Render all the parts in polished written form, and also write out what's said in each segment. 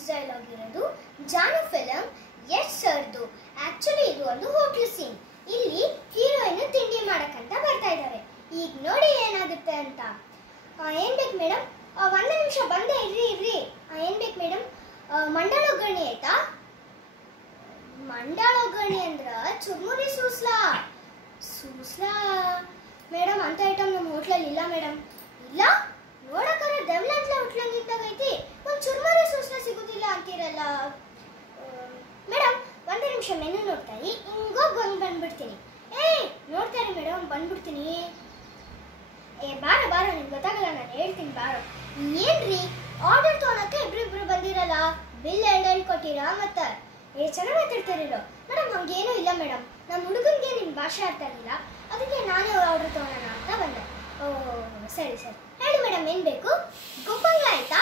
Next dialogue ಇರೋದು ಜಾನು film Yash ಸರ್ದು. Actually ಇದು ಒಂದು ಹೋಟೆಲ್ ಸೀನ್. ಇಲ್ಲಿ ಹೀರೋಯಿನ್ ತಿಂಡಿ ಮಾಡಕ್ಕಂತ ಬರ್ತಾ ಇದ್ದಾರೆ. ಈಗ ನೋಡಿ ಏನಾಗುತ್ತೆ ಅಂತ. ಏನ್ ಬೇಕು ಮೇಡಮ್? ಒಂದು ನಿಮಿಷ ಬಂದೆ, ಇರ್ರಿ. ಏನ್ ಬೇಕು ಮೇಡಮ್? ಮಂಡಾಳ ಒಗ್ಗರಣೆ ಆಯ್ತಾ? ಮಂಡಾಳ ಒಗ್ಗರಣೆ ಅಂದ್ರ ಚುರ್ಮುರಿ ಸೂಸ್ಲಾ ಮೇಡಮ್. ಅಂತ ಐಟಮ್ ನಮ್ಮ ಹೋಟ್ಲಲ್ಲಿ ಇಲ್ಲ ಮೇಡಮ್. ಇಲ್ಲ? ನೋಡಕ್ಕಾರ ದೆವ್ಲಂತ್ಲ ಹೋಟ್ಲಂಗಿದ್ದಾಗ ಐತಿ, ಒಂದು ಚುರ್ಮುರಿ ಸೂಸ್ಲಾ ಸಿಗುದಿಲ್ಲ ಅಂತೀರಲ್ಲ ಮೇಡಮ್. ಒಂದು ನಿಮಿಷ ಮೆನು ನೋಡ್ತಾ ಹಿಂಗೋಗಿ ಬಂದ್ಬಿಡ್ತೀನಿ. ನೋಡ್ತಾರೆ ಮೇಡಮ್, ಬಂದ್ಬಿಡ್ತೀನಿ. ಬಾರ ನಿಮ್ಗೆ ಗೊತ್ತಾಗಲ್ಲ, ನಾನು ಹೇಳ್ತೀನಿ ಬಾರೋ. ಏನ್ರಿ ಆರ್ಡರ್ ತೊಗೊಳಕ್ಕೆ ಇಬ್ರಿಬ್ರು ಬಂದಿರಲ್ಲ, ಬಿಲ್ ಎರಡು ಕೊಟ್ಟಿರಾ? ಮತ್ತೆ ಚೆನ್ನಾಗಿ ಮಾತಾಡ್ತಾರಿರೋ ಮೇಡಮ್. ಹಂಗೇನೂ ಇಲ್ಲ ಮೇಡಮ್, ನಮ್ಮ ಹುಡುಗನಿಗೆ ನಿಮ್ಮ ಭಾಷೆ ಅರ್ಥ ಆಗಿಲ್ಲ, ಅದಕ್ಕೆ ನಾನೇ ಆರ್ಡರ್ ತೊಗೊಳೋಣ ಅಂತ ಬಂದೆ. ಓ ಸರಿ ಹೇಳಿ ಮೇಡಮ್, ಏನು ಬೇಕು? ಗೊಬ್ಬಂಗ ಆಯ್ತಾ?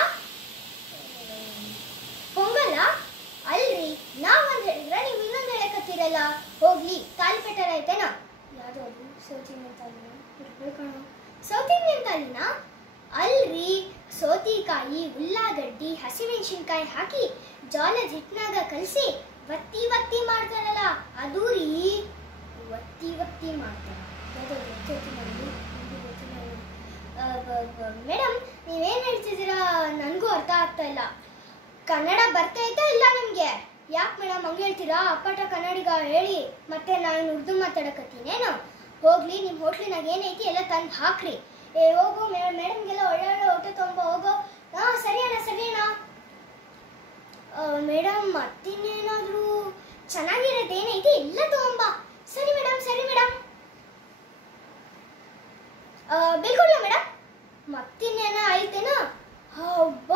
ಪೊಂಗಲ ಅಲ್ರಿ, ನಾವೊಂದು ಹೇಳಿದ್ರೆ ನೀವು ಇನ್ನೊಂದು ಹೇಳಕತ್ತೀರಲ್ಲ. ಹೋಗ್ಲಿ, ತಾಲಿಪೆಟ್ಟರ್ ಆಯ್ತೇನಾ? ಯಾವುದು ಅದು? ಸೌತ್ ಇಂಡಿಯನ್ ತಾಲಿನ ಇರ್ಬೇಕಣ. ಸೌತ್ ಇಂಡಿಯನ್ ತಾಲಿನ ಅಲ್ರಿ, ಸೌತೆಕಾಯಿ, ಉಳ್ಳಾಗಡ್ಡಿ, ಹಸಿಮೆಣಸಿನ್ಕಾಯಿ ಹಾಕಿ ಜೋಳದ ಹಿಟ್ಟಿನಾಗ ಕಲಸಿ ಒತ್ತಿ ಮಾಡ್ತಾರಲ್ಲ ಅದು ರೀ. ಒತ್ತಿ ಮಾಡ್ತಾರೆ ಮೇಡಮ್. ನೀವೇನು ಹೇಳ್ತಿದ್ದೀರಾ ನನಗೂ ಅರ್ಥ ಆಗ್ತಾ ಇಲ್ಲ. ಕನ್ನಡ ಬರ್ತೈತಾ ಇಲ್ಲ ನಿಮಗೆ? ಯಾಕೆ ಮೇಡಮ್ ಹಂಗೆ ಹೇಳ್ತೀರಾ? ಅಪ್ಪಟ ಕನ್ನಡಿಗ ಹೇಳಿ. ಮತ್ತೆ ನಾನು ಉರ್ದು ಮಾತಾಡಕತ್ತೀನೇನು? ಹೋಗ್ಲಿ, ನಿಮ್ಮ ಹೋಟ್ಲಿನಾಗ ಏನೈತಿ ಎಲ್ಲ ತಂದು ಹಾಕ್ರಿ. ಹೋಗು ಮೇಡಮ್ಗೆಲ್ಲ ಒಳ್ಳೆ ಊಟ ತೊಗೊಂಬ ಹೋಗೋ. ಸರಿ ಅಣ್ಣ. ಮೇಡಮ್ ಮತ್ತಿನ್ನೇನಾದರೂ ಚೆನ್ನಾಗಿರೋದು ಏನೈತಿ ಎಲ್ಲ ತೊಗೊಂಬ. ಸರಿ ಮೇಡಮ್. ಬಿಲ್ಕುಲ್ ಮೇಡಮ್. ಮತ್ತಿನ್ನೇನ ಐತೇನಾ? ಹಬ್ಬ,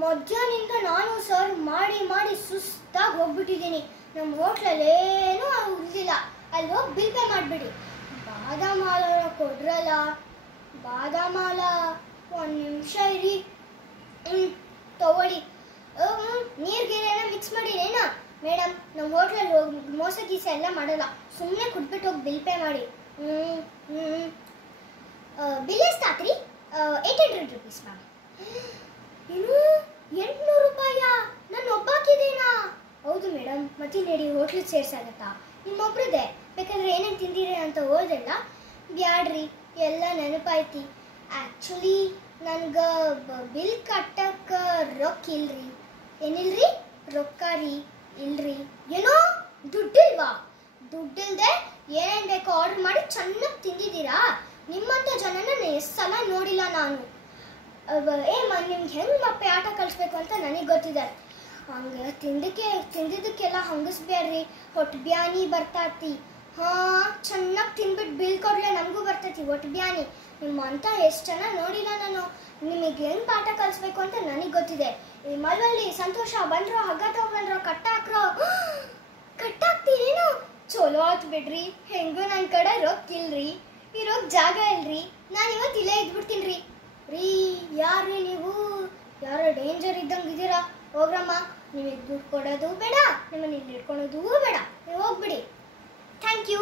ಮಧ್ಯಾಹ್ನದಿಂದ ನಾನು ಸರ್ವ್ ಮಾಡಿ ಸುಸ್ತಾಗಿ ಹೋಗ್ಬಿಟ್ಟಿದ್ದೀನಿ. ನಮ್ಮ ಹೋಟ್ಲಲ್ಲೇನೂ ಉಳಿದಿಲ್ಲ. ಅಲ್ಲಿ ಹೋಗಿ ಬಿಲ್ ಪೇ ಮಾಡಿಬಿಡಿ. ಬಾದಾಮ್ ಹಾಲ ಕೊಡ್ರಲ್ಲ. ಬಾದಾಮ್ ಹಾಲ ಒಂದು ನಿಮಿಷ ಇರಿ. ತಗೊಳ್ಳಿ. ನೀರ್ಗೇನ ಮಿಕ್ಸ್ ಮಾಡಿರೇನ? ಮೇಡಮ್, ನಮ್ಮ ಹೋಟ್ಲಲ್ಲಿ ಹೋಗಿ ಮೋಸ ಗೀಸ ಎಲ್ಲ ಮಾಡಲ್ಲ. ಸುಮ್ಮನೆ ಕುಟ್ಬಿಟ್ಟು ಹೋಗಿ ಬಿಲ್ ಪೇ ಮಾಡಿ. ಬಿಲ್ ಎಷ್ಟಾತ್ರಿ? 800 rupees ma'am. ಏನು 800 ರೂಪಾಯ? ನಾನು ಒಬ್ಬಾಕಿದೇನಾ? ಹೌದು ಮೇಡಮ್. ಮತ್ತೆ ನಡಿ ಹೋಟ್ಲಿಗೆ ಸೇರ್ಸಾಗತ್ತಾ? ನಿಮ್ಮೊಬ್ರದೇ. ಬೇಕಾದ್ರೆ ಏನೇನು ತಿಂದಿರಿ ಅಂತ ಓದಲ್ಲ. ಬ್ಯಾಡ್ರಿ, ಎಲ್ಲ ನೆನಪಾಯ್ತಿ. ಆ್ಯಕ್ಚುಲಿ ನನ್ಗೆ ಬಿಲ್ ಕಟ್ಟಕ್ಕೆ ರೊಕ್ಕ ಇಲ್ರಿ. ಏನಿಲ್ರಿ? ರೊಕ್ಕ ರೀ ಇಲ್ರಿ. ಏನೋ ದುಡ್ಡಿಲ್ವಾ? ದುಡ್ಡಿಲ್ದೆ ಏನೇನು ಬೇಕೋ ಆರ್ಡರ್ ಮಾಡಿ ಚೆನ್ನಾಗಿ ತಿಂದಿದ್ದೀರಾ? ನಿಮ್ಮಂಥ ಜನನ ಎಷ್ಟು ಸಲ ನೋಡಿಲ್ಲ ನಾನು. ನಿಮ್ಗೆ ಹೆಂಗೆ ಮಪ್ಪೆ ಆಟ ಕಲಿಸ್ಬೇಕು ಅಂತ ನನಗೆ ಗೊತ್ತಿದೆ. ಹಂಗೆ ತಿಂದಿದ್ದಕ್ಕೆಲ್ಲ ಹಂಗಿಸ್ಬೇಡ್ರಿ. ಹೊಟ್ಟೆ ಬ್ಯಾನಿ ಬರ್ತಾತಿ. ಚೆನ್ನಾಗಿ ತಿನ್ಬಿಟ್ಟು ಬಿಲ್ ಕೊಡ್ಲೆ ನಮಗೂ ಬರ್ತೈತಿ ಹೊಟ್ಟೆ ಬ್ಯಾನಿ. ನಿಮ್ಮಂಥ ಎಷ್ಟು ಜನ ನೋಡಿಲ್ಲ ನಾನು. ನಿಮಗೆ ಹೆಂಗೆ ಪಾಠ ಕಲಿಸ್ಬೇಕು ಅಂತ ನನಗೆ ಗೊತ್ತಿದೆ. ಈ ಮಲ್ವಲ್ಲಿ ಸಂತೋಷ ಬಂದ್ರು, ಹಗ್ಗ ತಗೊಂಡ್ರು, ಕಟ್ಟಾಕ್ತೀರೇನು? ಚಲೋ ಆಯ್ತು ಬಿಡ್ರಿ. ಹೆಂಗೂ ನನ್ನ ಕಡೆ ರೊಕ್ಕ ಇಲ್ರಿ, ಇರೋಕ್ ಜಾಗ ಇಲ್ರಿ. ನಾನು ಇವತ್ತು ಇಲ್ಲೇ ಇದ್ಬಿಡ್ತೀನಿ ರೀ. ಯಾರ್ರಿ ನೀವು? ಯಾರೋ ಡೇಂಜರ್ ಇದ್ದಂಗೆ ಇದ್ದೀರಾ. ಹೋಗ್ರಮ್ಮ, ನಿಮಗೆ ದುಡ್ಡು ಕೊಡೋದು ಬೇಡ, ನಿಮ್ಮನ್ನ ಇಲ್ಲಿ ಇಟ್ಕೊಳೋದು ಬೇಡ. ನೀವು ಹೋಗ್ಬಿಡಿ. Thank you.